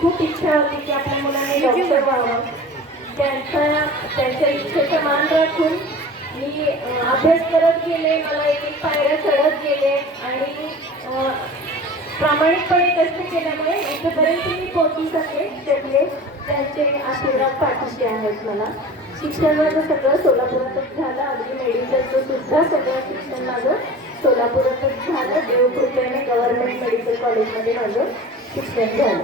खूप इच्छा होती की आपल्या मुलांनी डॉक्टर व्हावं. त्यांचा त्यांच्या इच्छेचा मान राखून मी अभ्यास करत गेले मला एक एक पायऱ्या चढत गेले आणि प्रामाणिकपणे कष्ट केल्यामुळे इथेपर्यंत मी पोहोचू शकले शकले त्यांचे आशीर्वाद पाठीचे आहेत मला. शिक्षण माझं सगळं सोलापुरातच झालं. अगदी मेडिकलचं सुद्धा सगळं शिक्षण माझं सोलापुरातच झालं. देवकृपेने गव्हर्नमेंट मेडिकल कॉलेजमध्ये माझं शिक्षण झालं.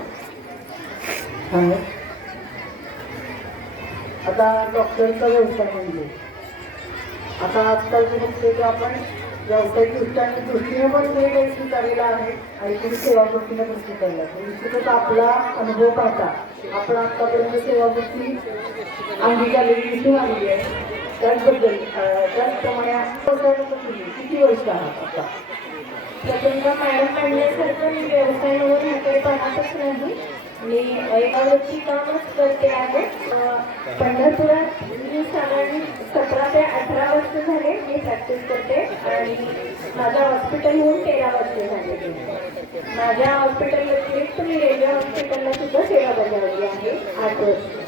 आहे. आता डॉक्टरचा व्यवसाय म्हणजे. आता आजकालचे बघतोय की आपण व्यावसायिकदृष्ट्या दृष्टीने पण जे काही स्वीकारलेलं आहे. आणि तुम्ही सेवावृत्तीने पण स्वीकारला आहे. म्हणजे निश्चितच आपला अनुभव पाहता आपण आतापर्यंत सेवावृत्ती अंगीकारलेली दिसून आलेली आहे. त्याचबद्दल त्याचप्रमाणे व्यवसायाबद्दल तुम्ही किती वर्ष आहात आता? प्रथमतः मॅडम म्हणल्यासारखं मी व्यवसायावर म्हणून पाहतच नाही. मी एकावरती कामच करते आहे. पंढरपुरात मी साधारण सतरा ते अठरा वर्ष झाले मी प्रॅक्टिस करते आणि माझं हॉस्पिटल होऊन तेरा वर्ष झाले. माझ्या हॉस्पिटल व्यतिरिक्त मी रेल्वे हॉस्पिटलला सुद्धा सेवा बजावली आहे आठ वर्ष.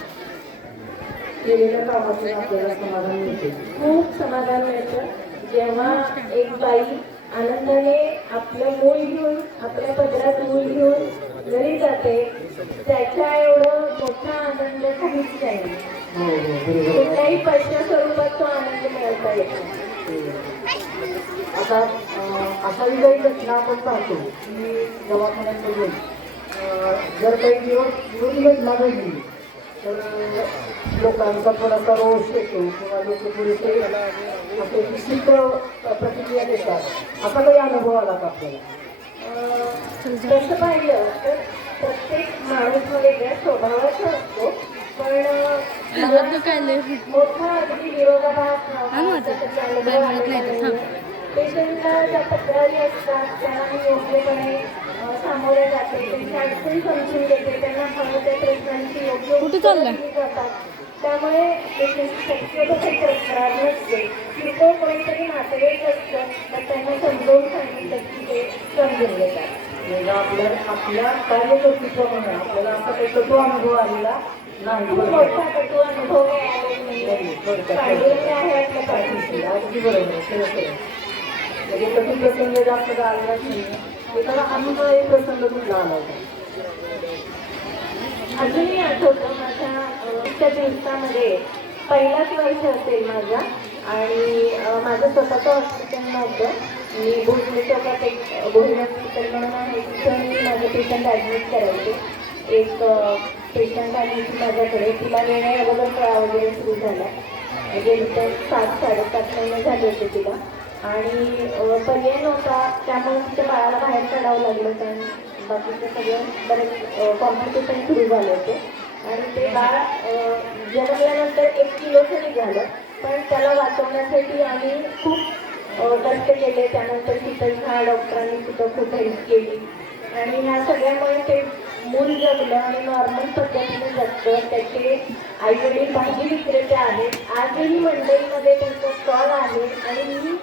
केलेल्या कामातून आपल्याला समाधान मिळते. खूप समाधान मिळतं. जेव्हा एक बाई आनंदाने आपलं मूल घेऊन आपल्या पदरात मूल घेऊन घरी जाते त्याच्या एवढं मोठा आनंद काहीच नाही. हो हो. कुठल्याही पैशा स्वरूपात तो आनंद मिळवता येतो आता अशाही काही घटना आपण पाहतो की दवाखान्यात जर काही दिवस दिवस घटना घडली तर लोकांचा थोडासा रोष येतो किंवा लोक थोडेसे असे विचित्र प्रतिक्रिया देतात. असा काही अनुभव आला का आपल्याला? तसं पाहिलं तर प्रत्येक माणूस वेगळ्या स्वभावाचा असतो. पण मला मोठा अगदी विरोधाभास. पेशंटला ज्या तक्रारी असतात त्यांना मी योग्यपणे सामोरे जाते त्यांची अडचण समजून घेते त्यांना हवं त्या प्रश्नांची योग्य जातात. त्यामुळे पेशंटची शक्यतो काही तक्रार नसते. किरकोळ कोणीतरी नातेवाईक असतं तर त्यांना समजावून सांगितलं की ते समजून घेतात. म्हणजे आपल्या आपल्या कार्यकर्तृत्वामुळे आपल्याला असा काही कटू अनुभव आलेला नाही खूप. मोठा कटू अनुभव अगदी बरोबर. म्हणजे कधी प्रसंग जास्त आलेलाच नाही एखादा अनुभव प्रसंग कुठला आला होता अजूनही आठवतं माझ्या दिवसामध्ये पहिलाच वर्ष असेल माझा आणि माझं स्वतःचं हॉस्पिटल नव्हतं मी भोजनी एक हॉस्पिटल म्हणून आहे तिथं मी माझं पेशंट ॲडमिट करायचे. एक पेशंट आली होती माझ्याकडे तिला वेण्या अगोदर कळा वगैरे सुरू झाला. म्हणजे तर सात साडेसात महिने झाले होते तिला. आणि पर्याय नव्हता त्यामुळे तिच्या बाळाला बाहेर काढावं लागलं कारण बाकीचं सगळं बरेच कॉम्प्लिकेशन सुरू झाले होते. आणि ते बाळ जन्मल्यानंतर एक किलोचं निघालं पण त्याला वाचवण्यासाठी आम्ही खूप कष्ट केले त्यानंतर तिथं डॉक्टरांनी सुद्धा खूप हेल्प केली. आणि ह्या सगळ्यामुळे ते मूल जगलं आणि नॉर्मल पद्धतीने जगतं. त्याचे आईवडील भाजी विक्रेते आहेत. आजही मंडईमध्ये त्यांचा स्टॉल आहे आणि मी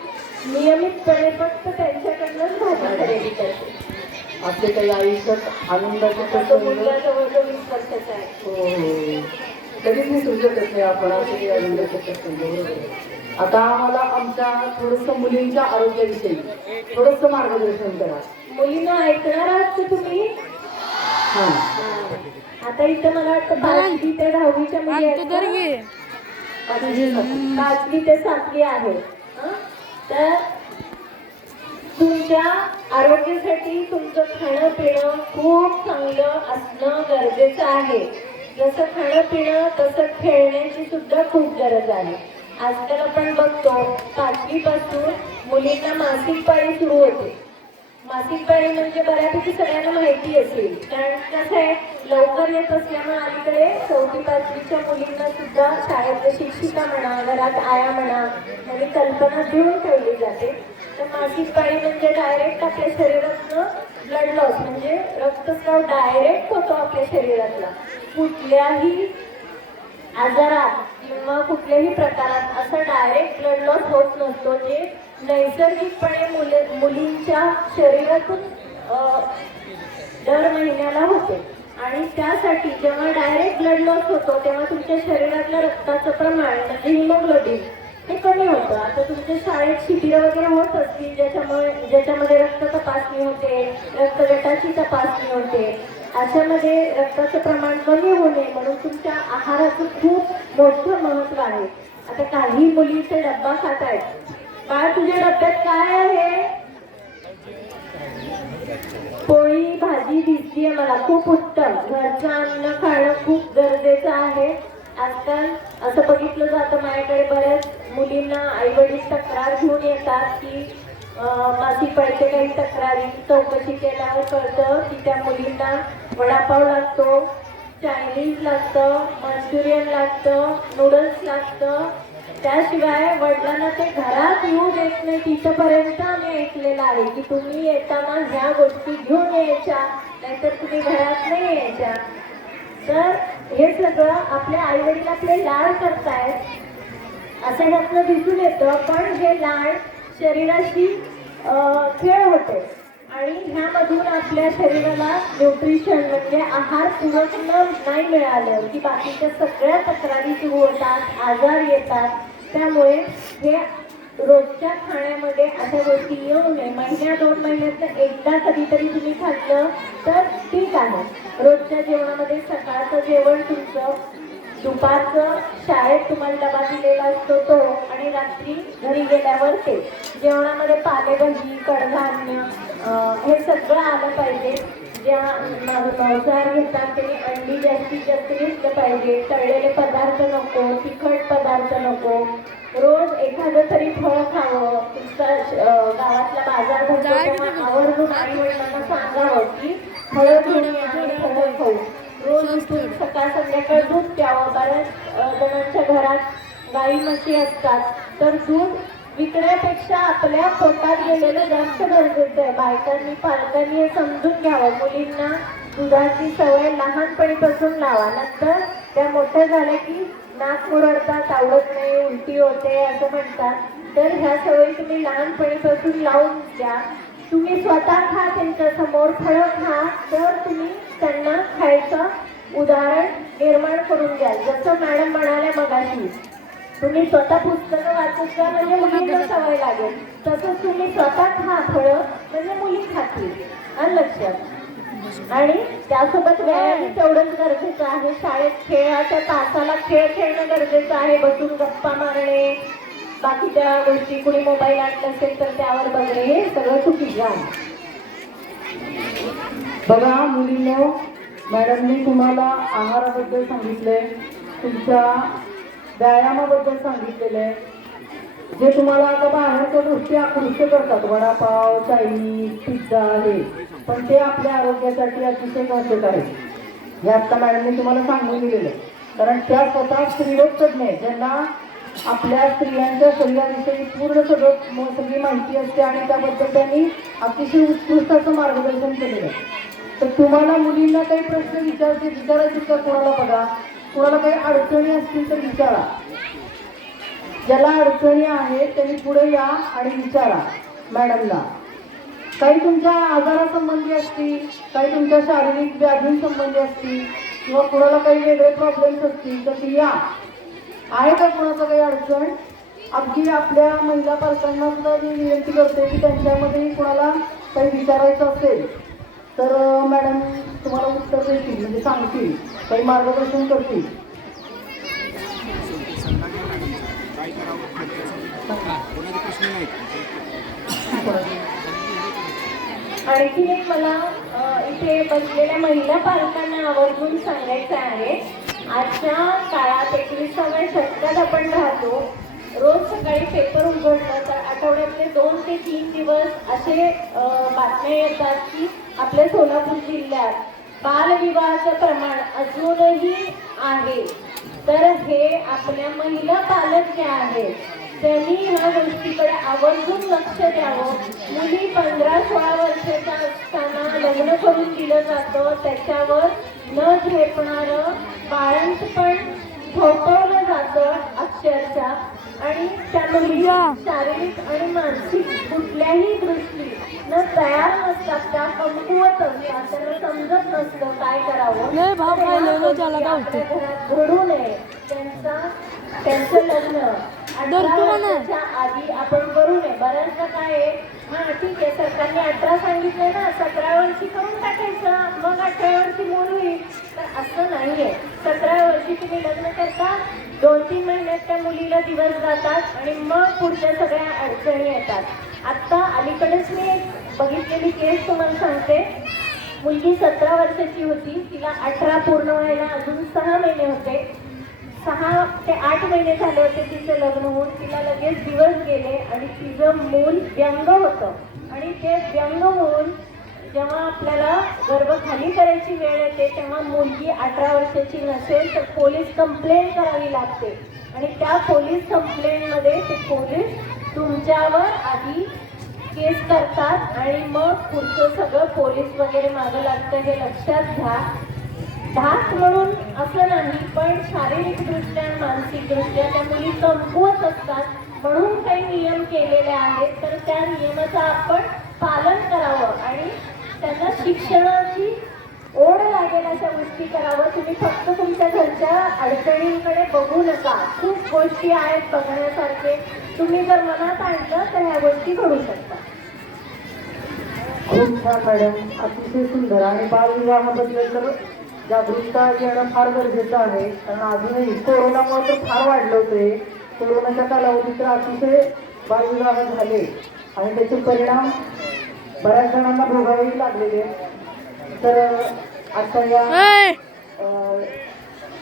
नियमितपणे फक्त त्यांच्याकडनंच भाजी खरेदी करते. आपले काही आयुष्यात आनंदाचे प्रसंग? मुलगा जवळजवळ वीस वर्षाचा आहे. हो. कधीच विसरू शकत नाही आपण असे काही आनंदाचे प्रसंग बरोबर. आता आम्हाला आमच्या थोडंसं मुलींच्या आरोग्याविषयी थोडंसं मार्गदर्शन करा. मुलींना ऐकणार आहात का तुम्ही? हां. आता इथं मला वाटतं पाचवी ते दहावीच्या मुली आहेत का? पाचवी, ते सातवी आहे. हं? तर तुमच्या आरोग्यासाठी तुमचं खाणं पिणं खूप चांगलं असणं गरजेचं आहे. जसं खाणं पिणं तसं खेळण्याची सुद्धा खूप गरज आहे. आजकाल आपण बघतो पाचवीपासून मुलींना मासिक पाळी सुरू होते. मासिक पाळी म्हणजे बऱ्यापैकी सगळ्यांना माहिती असेल. कारण कसं आहे लवकर येत असल्यामुळे अलीकडे चौथी पाचवीच्या मुलींना सुद्धा शाळेतल्या शिक्षिका म्हणा घरात आया म्हणा म्हणजे कल्पना घेऊन ठेवली जाते. तर मासिक पाळी म्हणजे डायरेक्ट आपल्या शरीरातनं ब्लड लॉस म्हणजे रक्तस्राव डायरेक्ट होतो आपल्या शरीरातला. कुठल्याही आजारात किंवा कुठल्याही प्रकारात असं डायरेक्ट ब्लड लॉस होत नसतो. जे नैसर्गिकपणे मुले मुलींच्या शरीरातून दर महिन्याला होते. आणि त्यासाठी जेव्हा डायरेक्ट ब्लड लॉस होतो तेव्हा तुमच्या शरीरातलं रक्ताचं प्रमाण म्हणजे हिमोग्लोबिन हे कमी होतं. आता तुमच्या शाळेत शिबिरं वगैरे होत असतील ज्याच्यामुळे ज्याच्यामध्ये रक्त तपासणी होते रक्तगटाची तपासणी होते. अशामध्ये रक्ताचं प्रमाण कमी होऊ नये म्हणून तुमच्या आहाराचं खूप मोठं महत्त्व आहे. आता काही मुलीचे डब्बा खात आहेत बाळ तुझ्या डब्यात काय आहे? पोळी भाजी दिसतीये मला. खूप उत्तम. घरचं अन्न खाणं खूप गरजेचं आहे. आजकाल असं बघितलं जातं माझ्याकडे बऱ्याच मुलींना आई वडील तक्रार घेऊन येतात की माझी पडते काही तक्रारी चौकशी केल्यावर कळतं की त्या मुलींना वडापाव लागतो चायनीज लागतं मंचुरियन लागतं नूडल्स लागतं. त्याशिवाय वडिलांना ते घरात येऊ देत नाही तिथपर्यंत आम्ही ऐकलेलं आहे की तुम्ही येताना ह्या गोष्टी घेऊन यायच्या नाहीतर तुम्ही घरात नाही यायच्या. तर हे सगळं आपल्या आई वडील आपले लाड करतायत असं ह्यातनं दिसून येतं. पण हे लाड शरीराशी खेळ होते. आणि ह्यामधून आपल्या शरीराला न्यूट्रिशन म्हणजे आहार पूरक नाही मिळालं की बाकीच्या सगळ्या तक्रारी सुरू होतात आजार येतात. त्यामुळे हे रोजच्या खाण्यामध्ये अशा गोष्टी येऊ नये. महिन्या दोन महिन्यातनं एकदा कधीतरी तुम्ही खाल्लं तर ठीक आहे. रोजच्या जेवणामध्ये सकाळचं जेवण तुमचं दुपारचं शाळेत तुम्हाला डबा दिलेला असतो तो आणि रात्री घरी गेल्यावर ते. जेवणामध्ये पालेभाजी कडधान्य हे सगळं आलं पाहिजे. ज्या मांसाहार घेतात त्यांनी अंडी जास्तीत जास्त घेतलं पाहिजे. तळलेले पदार्थ नको तिखट पदार्थ नको. रोज एखादं तरी फळ खावं. तुमचा गावातला बाजार भरतो तेव्हा आवर्जून आई वडिलांना सांगावं की फळं घेऊन फळं खाऊ रोज उठून सकाळ संध्याकाळ दूध प्यावं. बऱ्याच जणांच्या घरात गाई म्हशी असतात. तर दूध विकण्यापेक्षा आपल्या पोटात गेलेलं जास्त गरजेचं आहे. बायकांनी पालकांनी हे समजून घ्यावं. मुलींना दुधाची सवय लहानपणीपासून लावा. नंतर त्या मोठ्या झाल्या की नाक मुरडतात आवडत नाही उलटी होते असं म्हणतात. तर ह्या सवयी तुम्ही लहानपणीपासून लावून द्या. तुम्ही स्वतः खा त्यांच्यासमोर फळं खा. तर तुम्ही त्यांना खायचं उदाहरण निर्माण करून द्या जसं मॅडम म्हणाल्या मगाशी तुम्ही स्वतः पुस्तकं वाचत जा म्हणजे मुलींना सवय लागेल. तसंच तुम्ही स्वतः खा फळं म्हणजे मुली खातील. आलं लक्षात. आणि त्यासोबत व्यायाम तेवढंच गरजेचं आहे. शाळेत खेळाच्या तासाला खेळ खेळणं गरजेचं आहे. बसून गप्पा मारणे बाकीच्या गोष्टी कुणी मोबाईल आणला असेल तर त्यावर बघणे हे सगळं चुकीचं आहे. बघा मुलींनो मॅडमनी तुम्हाला आहाराबद्दल सांगितले तुमच्या व्यायामाबद्दल सांगितलेलं आहे जे तुम्हाला आता बाहेरच्या दृष्टी आकृष्ट करतात वडापाव चायनीज पिझ्झा हे पण ते आपल्या आरोग्यासाठी अतिशय घातक आहे. हे आत्ता मॅडमने तुम्हाला सांगून दिलेलं आहे. कारण त्या स्वतः स्त्रीरोग तज्ज्ञ आहेत ज्यांना आपल्या स्त्रियांच्या शरीराविषयी पूर्ण सगळं सगळी माहिती असते आणि त्याबद्दल त्यांनी अतिशय उत्कृष्ट असं मार्गदर्शन केलेलं आहे. तर तुम्हाला मुलींना काही प्रश्न विचारते विचारायचे का कोणाला बघा. कोणाला काही अडचणी असतील तर विचारा. ज्याला अडचणी आहेत त्यांनी पुढे या आणि विचारा मॅडमला. काही तुमच्या आजारासंबंधी असतील काही तुमच्या शारीरिक व्याधींसंबंधी असतील किंवा कुणाला काही वेगळे प्रॉब्लेम्स असतील तर ती या. आहे का कोणाचं काही अडचण? अगदी आपल्या महिला पालकांना सुद्धा मी विनंती करते की त्यांच्यामध्ये कोणाला काही विचारायचं असेल तर मॅडम तुम्हाला उत्तर देतील म्हणजे सांगतील काही मार्गदर्शन करतील. आणखी एक मला इथे बसलेल्या महिला पालकांना आवर्जून सांगायचं आहे. आजच्या काळात एकविसाव्या शतकात आपण राहतो. रोज सकाळी पेपर उघडलं तर आठवड्यातले दोन ते तीन दिवस असे बातम्या येतात की आपल्या सोलापूर जिल्ह्यात बालविवाहाचं प्रमाण अजूनही आहे. तर हे आपल्या महिला पालक ज्या आहेत त्यांनी ह्या गोष्टीकडे आवर्जून लक्ष द्यावं. मुली पंधरा सोळा वर्षाच्या असताना लग्न करून दिलं जातं. त्याच्यावर न झेपणारं बाळंतपण झोपवलं जातं अक्षरशः. आणि त्या मुलीला शारीरिक आणि मानसिक कुठल्याही दृष्टी न तयार नसतात त्या कमकुवत असतात त्यांना समजत नसतं काय करावं. लय भाव काय घरात घडू नये त्यांचा त्यांचं लग्न. म्हणा. आधी आपण करू नये. बऱ्याचदा काय आहे? हा ठीक आहे सरकारने अठरा सांगितलंय ना सतरा वर्षी करून टाकायचं. मग अठरा वर्षी मूल होईल तर असं नाहीये. सतरा वर्षी तुम्ही लग्न करता दोन तीन महिन्यात त्या मुलीला दिवस जातात आणि मग पुढच्या सगळ्या अडचणी येतात. आत्ता अलीकडेच मी एक बघितलेली केस तुम्हाला सांगते. मुलगी सतरा वर्षाची होती. तिला अठरा पूर्ण व्हायला अजून सहा महिने होते. सहा ते आठ महिने झाले होते तिचं लग्न होऊन. तिला लगेच दिवस गेले आणि तिचं मूल व्यंग होतं. आणि ते व्यंग होऊन जेव्हा आपल्याला गर्भ खाली करायची वेळ येते तेव्हा मुलगी अठरा वर्षाची नसेल तर पोलीस कंप्लेंट करावी लागते. आणि त्या पोलीस कंप्लेंटमध्ये ते पोलीस तुमच्यावर आधी केस करतात आणि मग पुढचं सगळं पोलीस वगैरे मागं लागतं हे लक्षात घ्या. धाक म्हणून असं नाही पण शारीरिकदृष्ट्या मानसिकदृष्ट्या त्या मुली कमकुवत असतात. म्हणून काही नियम केलेले आहेत. तर त्या नियमाचं आपण पालन करावं आणि त्यांना शिक्षणाची ओढ लागेल अशा गोष्टी करावं. तुम्ही फक्त तुमच्या घरच्या अडचणींकडे बघू नका. खूप गोष्टी आहेत बघण्यासारखे. तुम्ही जर मनात आणलं तर ह्या गोष्टी घडू शकतात. छान मॅडम. अतिशय सुंदर आणि बालविवाहाबद्दल तर जागरूकता येणं फार गरजेचं आहे. कारण अजूनही कोरोनामुळे तर फार वाढलं होतं कोरोनाच्या कालावधीत तर अतिशय बालविवाह झाले. आणि त्याचे परिणाम बऱ्याच जणांना भोगावेही लागलेले. तर आता या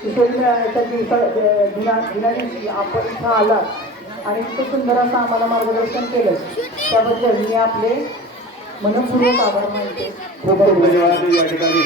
दिवसा दिना दिना दिवशी आपण इथं आलात. आणि इतकं सुंदर असं आम्हाला मार्गदर्शन केलं. त्याबद्दल मी आपले मनपूर्वक आभार मानते. खूप खूप धन्यवाद या ठिकाणी.